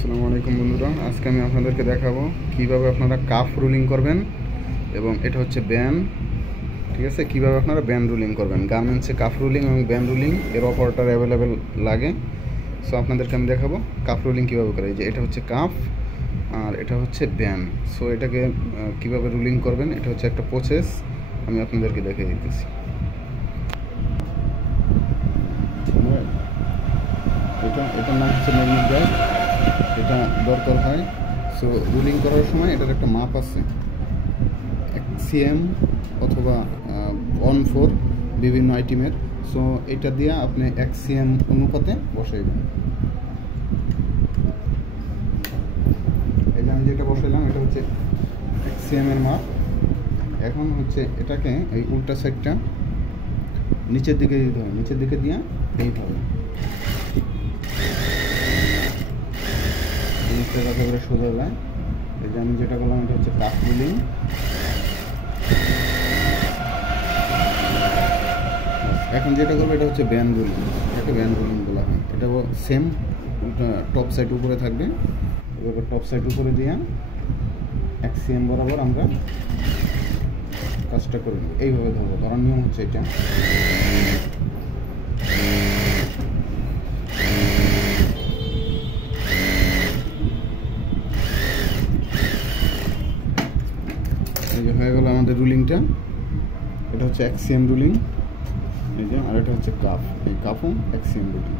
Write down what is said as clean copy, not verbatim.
আসসালামু আলাইকুম বন্ধুরা, আজকে আমি আপনাদেরকে দেখাবো কিভাবে আপনারা কাফ রুলিং করবেন এবং এটা হচ্ছে ব্যান। ঠিক আছে, কিভাবে আপনারা ব্যান রুলিং করবেন। গার্মেন্টসে কাফ রুলিং এবং ব্যান রুলিং এর অপারেটর অ্যাভেলেবেল লাগে। সো আপনাদেরকে আমি দেখাবো কাফ রুলিং কীভাবে করে। যে এটা হচ্ছে কাফ আর এটা হচ্ছে ব্যান। সো এটাকে কিভাবে রুলিং করবেন, এটা হচ্ছে একটা প্রসেস, আমি আপনাদেরকে দেখিয়ে দিতেছি। এটার নাম হচ্ছে ম্যাগনেট গার্ড। এটা দরকার হয়। সো রুলিং করার সময় এটার একটা মাপ আছে, সিএম অথবা 1/4 বিভিন্ন আইটেমের। সো এটা দিয়ে আপনি 1 সিএম অনুপাতে বসাইবেন। এটা আমি যেটা বসাইলাম এটা হচ্ছে 1 সিএম এর মাপ। এখন হচ্ছে এটাকে এই উল্টা সাইডটা নিচের দিকে দিতে হবে, নিচের দিকে দিয়ে এইভাবে জিনিসটা যাতে করে সোজা যায়। এই যে আমি যেটা বললাম এটা হচ্ছে কাফ রুলিং। এখন যেটা করবো এটা হচ্ছে ব্যান রুলিং। এটাকে ব্যান রুলিং বলা হয়। এটা সেম টপ সাইড উপরে থাকবে। এবার টপ সাইড উপরে দিয়ে 1 সিএম বরাবর আমরা কাজটা করে নেব। এইভাবে ধরবো, ধরার নিয়ম হচ্ছে এটা। এই যে হয়ে গেল আমাদের রুলিংটা। এটা হচ্ছে 1 সিএম রুলিং। এই যে আর এটা হচ্ছে কাফ, এই কাফও 1 সিএম রুলিং।